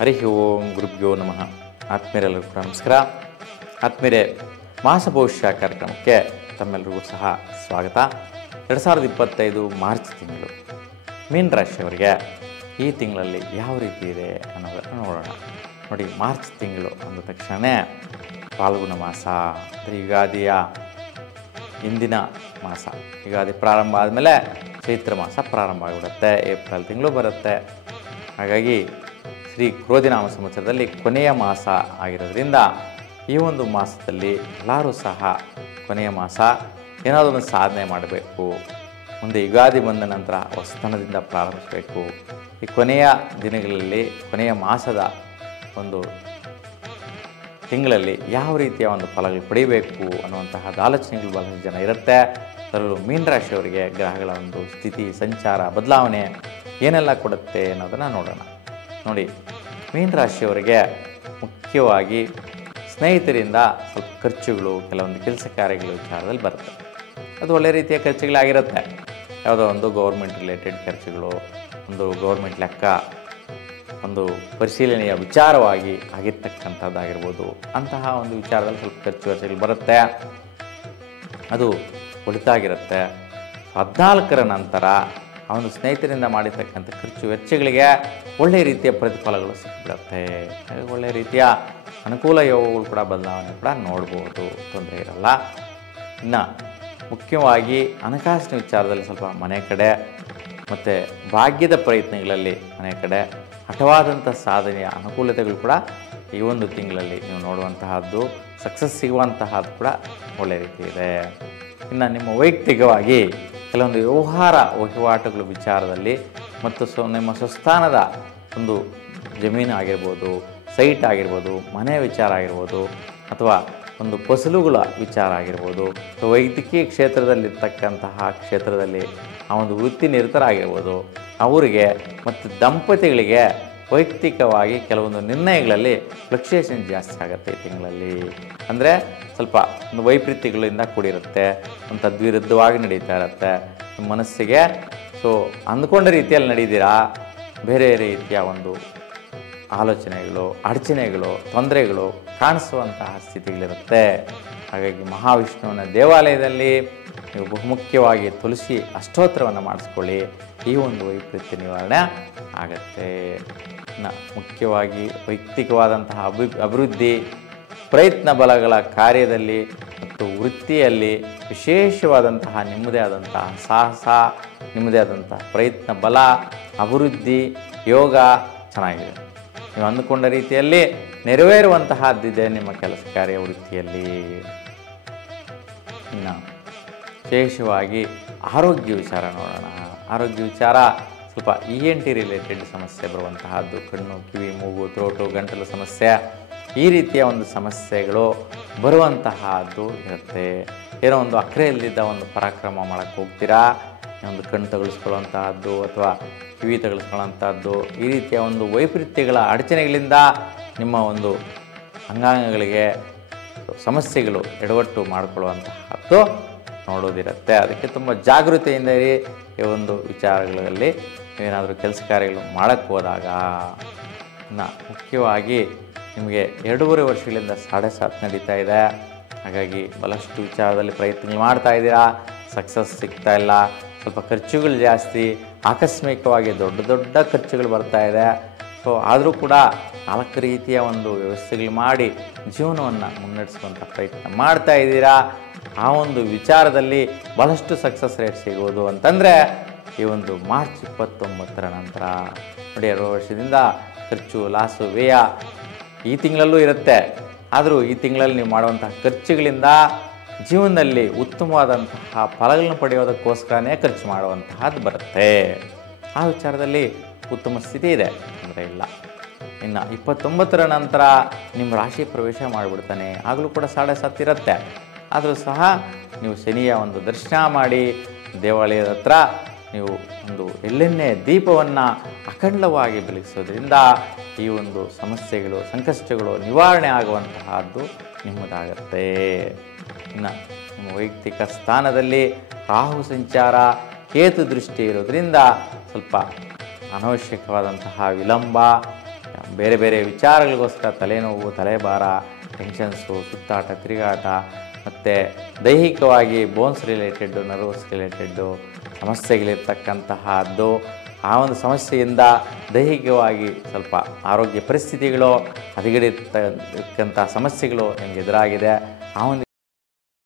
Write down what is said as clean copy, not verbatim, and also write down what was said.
ಹರಿ ಓಂ ಗುರುಭ್ಯೋ ನಮಃ. ಆತ್ಮೀಯರೆಲ್ಲರಿಗೂ ಕೂಡ ನಮಸ್ಕಾರ. ಆತ್ಮೀಯರೇ, ಮಾಸ ಭವಿಷ್ಯ ಕಾರ್ಯಕ್ರಮಕ್ಕೆ ತಮ್ಮೆಲ್ಲರಿಗೂ ಸಹ ಸ್ವಾಗತ. 2025 ಮಾರ್ಚ್ ತಿಂಗಳು ಮೀನ ರಾಶಿಯವರಿಗೆ ಈ ತಿಂಗಳಲ್ಲಿ ಯಾವ ರೀತಿ ಇದೆ ಅನ್ನೋದನ್ನು ನೋಡೋಣ. ನೋಡಿ, ಮಾರ್ಚ್ ತಿಂಗಳು ಅಂದ ತಕ್ಷಣ ಫಾಲ್ಗುಣ ಮಾಸ ಅಂದರೆ ಯುಗಾದಿಯ ಇಂದಿನ ಮಾಸ. ಯುಗಾದಿ ಪ್ರಾರಂಭ ಆದಮೇಲೆ ಚೈತ್ರ ಮಾಸ ಪ್ರಾರಂಭ ಆಗಿಬಿಡುತ್ತೆ, ಏಪ್ರಿಲ್ ತಿಂಗಳು ಬರುತ್ತೆ. ಹಾಗಾಗಿ ಶ್ರೀ ಕ್ರೋಧಿನಾಮ ಸಂವತ್ಸರದಲ್ಲಿ ಕೊನೆಯ ಮಾಸ ಆಗಿರೋದ್ರಿಂದ ಈ ಒಂದು ಮಾಸದಲ್ಲಿ ಎಲ್ಲರೂ ಸಹ ಕೊನೆಯ ಮಾಸ ಏನಾದರೂ ಒಂದು ಸಾಧನೆ ಮಾಡಬೇಕು. ಮುಂದೆ ಯುಗಾದಿ ಬಂದ ನಂತರ ಹೊಸತನದಿಂದ ಪ್ರಾರಂಭಿಸಬೇಕು. ಈ ಕೊನೆಯ ದಿನಗಳಲ್ಲಿ, ಕೊನೆಯ ಮಾಸದ ಒಂದು ತಿಂಗಳಲ್ಲಿ ಯಾವ ರೀತಿಯ ಒಂದು ಫಲಗಳು ಪಡಿಬೇಕು ಅನ್ನುವಂತಹ ಆಲೋಚನೆಗಳು ಬಹಳಷ್ಟು ಜನ ಇರುತ್ತೆ. ಅದರಲ್ಲೂ ಮೀನ ರಾಶಿಯವರಿಗೆ ಗ್ರಹಗಳ ಒಂದು ಸ್ಥಿತಿ, ಸಂಚಾರ, ಬದಲಾವಣೆ ಏನೆಲ್ಲ ಕೊಡುತ್ತೆ ಅನ್ನೋದನ್ನು ನೋಡೋಣ. ನೋಡಿ, ಮೀನ ರಾಶಿಯವರಿಗೆ ಮುಖ್ಯವಾಗಿ ಸ್ನೇಹಿತರಿಂದ ಸ್ವಲ್ಪ ಖರ್ಚುಗಳು, ಕೆಲವೊಂದು ಕೆಲಸ ಕಾರ್ಯಗಳ ವಿಚಾರದಲ್ಲಿ ಬರುತ್ತೆ. ಅದು ಒಳ್ಳೆಯ ರೀತಿಯ ಖರ್ಚುಗಳಾಗಿರುತ್ತೆ. ಯಾವುದೋ ಒಂದು ಗೌರ್ಮೆಂಟ್ ರಿಲೇಟೆಡ್ ಖರ್ಚುಗಳು, ಒಂದು ಗೌರ್ಮೆಂಟ್ ಲೆಕ್ಕ, ಒಂದು ಪರಿಶೀಲನೆಯ ವಿಚಾರವಾಗಿ ಆಗಿರ್ತಕ್ಕಂಥದ್ದಾಗಿರ್ಬೋದು. ಅಂತಹ ಒಂದು ವಿಚಾರದಲ್ಲಿ ಸ್ವಲ್ಪ ಖರ್ಚು ವೆಚ್ಚಗಳು ಬರುತ್ತೆ. ಅದು ಒಳಿತಾಗಿರುತ್ತೆ. 14ರ ನಂತರ ಆ ಒಂದು ಸ್ನೇಹಿತರಿಂದ ಮಾಡಿರ್ತಕ್ಕಂಥ ಖರ್ಚು ವೆಚ್ಚಗಳಿಗೆ ಒಳ್ಳೆಯ ರೀತಿಯ ಪ್ರತಿಫಲಗಳು ಸಿಕ್ಬಿಡುತ್ತೆ. ಒಳ್ಳೆಯ ರೀತಿಯ ಅನುಕೂಲ ಯೋಗಗಳು ಕೂಡ, ಬದಲಾವಣೆ ಕೂಡ ನೋಡ್ಬೋದು, ತೊಂದರೆ ಇರಲ್ಲ. ಇನ್ನು ಮುಖ್ಯವಾಗಿ ಹಣಕಾಸಿನ ವಿಚಾರದಲ್ಲಿ ಸ್ವಲ್ಪ ಮನೆ ಕಡೆ ಮತ್ತು ಭಾಗ್ಯದ ಪ್ರಯತ್ನಗಳಲ್ಲಿ ಮನೆ ಕಡೆ ಹಠವಾದಂಥ ಸಾಧನೆಯ ಅನುಕೂಲತೆಗಳು ಕೂಡ ಈ ಒಂದು ತಿಂಗಳಲ್ಲಿ ನೀವು ನೋಡುವಂತಹದ್ದು, ಸಕ್ಸಸ್ ಸಿಗುವಂತಹದ್ದು ಕೂಡ ಒಳ್ಳೆಯ ರೀತಿ ಇದೆ. ಇನ್ನು ನಿಮ್ಮ ವೈಯಕ್ತಿಕವಾಗಿ ಕೆಲವೊಂದು ವ್ಯವಹಾರ ವಹಿವಾಟುಗಳ ವಿಚಾರದಲ್ಲಿ ಮತ್ತು ನಿಮ್ಮ ಸ್ವಸ್ಥಾನದ ಒಂದು ಜಮೀನು ಆಗಿರ್ಬೋದು, ಸೈಟ್ ಆಗಿರ್ಬೋದು, ಮನೆ ವಿಚಾರ ಆಗಿರ್ಬೋದು, ಅಥವಾ ಒಂದು ಫಸಲುಗಳ ವಿಚಾರ ಆಗಿರ್ಬೋದು, ವೈದ್ಯಕೀಯ ಕ್ಷೇತ್ರದಲ್ಲಿರ್ತಕ್ಕಂತಹ ಕ್ಷೇತ್ರದಲ್ಲಿ ಆ ಒಂದು ವೃತ್ತಿ ನಿರತರಾಗಿರ್ಬೋದು, ಅವರಿಗೆ ಮತ್ತು ದಂಪತಿಗಳಿಗೆ ವೈಯಕ್ತಿಕವಾಗಿ ಕೆಲವೊಂದು ನಿರ್ಣಯಗಳಲ್ಲಿ ಫ್ಲಕ್ಚುಯೇಷನ್ ಜಾಸ್ತಿ ಆಗುತ್ತೆ ಈ ತಿಂಗಳಲ್ಲಿ. ಅಂದರೆ ಸ್ವಲ್ಪ ಒಂದು ವೈಪರೀತ್ಯಗಳಿಂದ ಕೂಡಿರುತ್ತೆ, ಒಂದು ತದ್ವಿರುದ್ಧವಾಗಿ ನಡೀತಾ ಇರುತ್ತೆ. ನಿಮ್ಮ ಮನಸ್ಸಿಗೆ ಅಂದ್ಕೊಂಡ ರೀತಿಯಲ್ಲಿ ನಡೀತೀರಾ, ಬೇರೆ ರೀತಿಯ ಒಂದು ಆಲೋಚನೆಗಳು, ಅಡಚಣೆಗಳು, ತೊಂದರೆಗಳು ಕಾಣಿಸುವಂತಹ ಸ್ಥಿತಿಗಳಿರುತ್ತೆ. ಹಾಗಾಗಿ ಮಹಾವಿಷ್ಣುವಿನ ದೇವಾಲಯದಲ್ಲಿ ನೀವು ಬಹುಮುಖ್ಯವಾಗಿ ತುಳಸಿ ಅಷ್ಟೋತ್ತರವನ್ನು ಮಾಡಿಸ್ಕೊಳ್ಳಿ. ಈ ಒಂದು ವೈಪರೀತ್ಯ ನಿವಾರಣೆ ಆಗತ್ತೆ. ಮುಖ್ಯವಾಗಿ ವೈಯಕ್ತಿಕವಾದಂತಹ ಅಭಿವೃದ್ಧಿ, ಪ್ರಯತ್ನ ಬಲಗಳ ಕಾರ್ಯದಲ್ಲಿ ಮತ್ತು ವೃತ್ತಿಯಲ್ಲಿ ವಿಶೇಷವಾದಂತಹ ನಿಮ್ಮದೇ ಆದಂತಹ ಸಾಹಸ, ನಿಮ್ಮದೇ ಆದಂತಹ ಪ್ರಯತ್ನ ಬಲ, ಅಭಿವೃದ್ಧಿ, ಯೋಗ ಚೆನ್ನಾಗಿದೆ. ನೀವು ಅಂದುಕೊಂಡ ರೀತಿಯಲ್ಲಿ ನೆರವೇರುವಂತಹದ್ದಿದೆ ನಿಮ್ಮ ಕೆಲಸ ಕಾರ್ಯ ವೃತ್ತಿಯಲ್ಲಿ. ಇನ್ನು ವಿಶೇಷವಾಗಿ ಆರೋಗ್ಯ ವಿಚಾರ ನೋಡೋಣ. ಆರೋಗ್ಯ ವಿಚಾರ ಸ್ವಲ್ಪ ENT ರಿಲೇಟೆಡ್ ಸಮಸ್ಯೆ ಬರುವಂತಹದ್ದು, ಕಣ್ಣು, ಕಿವಿ, ಮೂಗು, ಥ್ರೋಟು, ಗಂಟಲು ಸಮಸ್ಯೆ, ಈ ರೀತಿಯ ಒಂದು ಸಮಸ್ಯೆಗಳು ಬರುವಂತಹದ್ದು ಇರುತ್ತೆ. ಏನೋ ಒಂದು ಅಕ್ರೆಯಲ್ಲಿದ್ದ ಒಂದು ಪರಾಕ್ರಮ ಮಾಡೋಕ್ಕೆ ಹೋಗ್ತೀರಾ, ಒಂದು ಕಣ್ಣು ತಗುಲಿಸ್ಕೊಳ್ಳುವಂತಹದ್ದು ಅಥವಾ ಕಿವಿ ತಗುಲಿಸ್ಕೊಳ್ಳುವಂಥದ್ದು, ಈ ರೀತಿಯ ಒಂದು ವೈಪರೀತ್ಯಗಳ ಅಡಚಣೆಗಳಿಂದ ನಿಮ್ಮ ಒಂದು ಅಂಗಾಂಗಗಳಿಗೆ ಸಮಸ್ಯೆಗಳು ಎಡವಟ್ಟು ಮಾಡಿಕೊಳ್ಳುವಂತಹದ್ದು ನೋಡೋದಿರುತ್ತೆ. ಅದಕ್ಕೆ ತುಂಬ ಜಾಗೃತಿಯಿಂದ ಈ ಒಂದು ವಿಚಾರಗಳಲ್ಲಿ ಏನಾದರೂ ಕೆಲಸ ಕಾರ್ಯಗಳು ಮಾಡೋಕ್ಕೆ ಹೋದಾಗ. ಇನ್ನು ಮುಖ್ಯವಾಗಿ ನಿಮಗೆ 2.5 ವರ್ಷಗಳಿಂದ 7.5 ನಡೀತಾ ಇದೆ. ಹಾಗಾಗಿ ಬಹಳಷ್ಟು ವಿಚಾರದಲ್ಲಿ ಪ್ರಯತ್ನಗಳು ಮಾಡ್ತಾ ಇದ್ದೀರಾ, ಸಕ್ಸಸ್ ಸಿಗ್ತಾ ಇಲ್ಲ. ಸ್ವಲ್ಪ ಖರ್ಚುಗಳು ಜಾಸ್ತಿ, ಆಕಸ್ಮಿಕವಾಗಿ ದೊಡ್ಡ ದೊಡ್ಡ ಖರ್ಚುಗಳು ಬರ್ತಾ ಇದೆ. ಆದರೂ ಕೂಡ 4 ರೀತಿಯ ಒಂದು ವ್ಯವಸ್ಥೆಗಳು ಮಾಡಿ ಜೀವನವನ್ನು ಮುನ್ನಡೆಸುವಂಥ ಪ್ರಯತ್ನ ಮಾಡ್ತಾ ಇದ್ದೀರಾ. ಆ ಒಂದು ವಿಚಾರದಲ್ಲಿ ಬಹಳಷ್ಟು ಸಕ್ಸಸ್ ರೇಟ್ ಸಿಗೋದು ಅಂತಂದರೆ ಈ ಒಂದು ಮಾರ್ಚ್ 29ರ ನಂತರ. ನೋಡಿ, 2 ವರ್ಷದಿಂದ ಖರ್ಚು, ಲಾಸು, ವ್ಯಯ ಈ ತಿಂಗಳಲ್ಲೂ ಇರುತ್ತೆ. ಆದರೂ ಈ ತಿಂಗಳಲ್ಲಿ ನೀವು ಮಾಡುವಂತಹ ಖರ್ಚುಗಳಿಂದ ಜೀವನದಲ್ಲಿ ಉತ್ತಮವಾದಂತಹ ಫಲಗಳನ್ನು ಪಡೆಯೋದಕ್ಕೋಸ್ಕರನೇ ಖರ್ಚು ಮಾಡುವಂತಹದ್ದು ಬರುತ್ತೆ. ಆ ವಿಚಾರದಲ್ಲಿ ಉತ್ತಮ ಸ್ಥಿತಿ ಇದೆ, ತೊಂದರೆ ಇಲ್ಲ. ಇನ್ನು 29ರ ನಂತರ ನಿಮ್ಮ ರಾಶಿ ಪ್ರವೇಶ ಮಾಡಿಬಿಡ್ತಾನೆ. ಆಗಲೂ ಕೂಡ 7.5 ಇರುತ್ತೆ. ಆದರೂ ಸಹ ನೀವು ಶನಿಯ ಒಂದು ದರ್ಶನ ಮಾಡಿ ದೇವಾಲಯದ ಹತ್ರ ನೀವು ಒಂದು ಎಳ್ಳೆಣ್ಣೆ ದೀಪವನ್ನು ಅಖಂಡವಾಗಿ ಬೆಳಗಿಸೋದ್ರಿಂದ ಈ ಒಂದು ಸಮಸ್ಯೆಗಳು, ಸಂಕಷ್ಟಗಳು ನಿವಾರಣೆ ಆಗುವಂತಹದ್ದು ನಿಮ್ಮದಾಗತ್ತೆ. ಇನ್ನು ನಿಮ್ಮ ವೈಯಕ್ತಿಕ ಸ್ಥಾನದಲ್ಲಿ ರಾಹು ಸಂಚಾರ, ಕೇತು ದೃಷ್ಟಿ ಇರೋದ್ರಿಂದ ಸ್ವಲ್ಪ ಅನವಶ್ಯಕವಾದಂತಹ ವಿಳಂಬ, ಬೇರೆ ಬೇರೆ ವಿಚಾರಗಳಿಗೋಸ್ಕರ ತಲೆನೋವು, ತಲೆಭಾರ, ಟೆನ್ಷನ್ಸು, ಸುತ್ತಾಟ, ತಿರುಗಾಟ ಮತ್ತು ದೈಹಿಕವಾಗಿ ಬೋನ್ಸ್ ರಿಲೇಟೆಡ್ಡು, ನರ್ವಸ್ ರಿಲೇಟೆಡ್ಡು ಸಮಸ್ಯೆಗಳಿರ್ತಕ್ಕಂತಹದ್ದು. ಆ ಒಂದು ಸಮಸ್ಯೆಯಿಂದ ದೈಹಿಕವಾಗಿ ಸ್ವಲ್ಪ ಆರೋಗ್ಯ ಪರಿಸ್ಥಿತಿಗಳು ಹದಗೆಡಿರ್ತಕ್ಕಂಥ ಸಮಸ್ಯೆಗಳು ನಿಮಗೆ ಎದುರಾಗಿದೆ. ಆ ಒಂದು